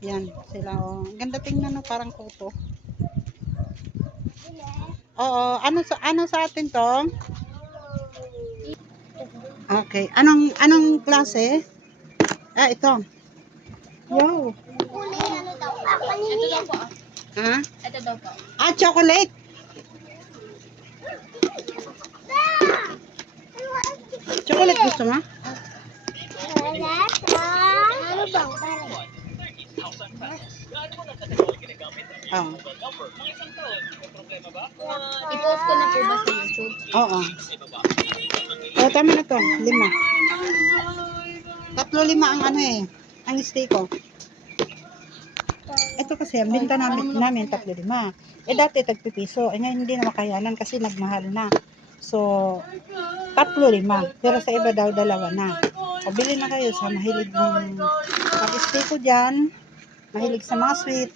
Yan, sila oh. Ang ganda tingnan no, parang kuto. Oo, ano sa atin to? Okay, anong klase? Ah, ito. Wow. Ano daw? Ito daw po. Ha? Ito daw po. Ah, chocolate. Chocolate gusto mo? Ano bang? Oo. I-post ko na po ba sa YouTube? Oo. O, tama na to. 5. 3-5 ang ano eh. Ang stay ko. Ito kasi, ang binta namin 3-5. Eh, dati tagpipiso. Eh, ngayon hindi na makayanan kasi nagmahal na. So, 3-5. Pero sa iba daw, 2 na. O, bili na kayo sa mahilig ng pag-stay ko dyan. Mahilig sa mga sweet.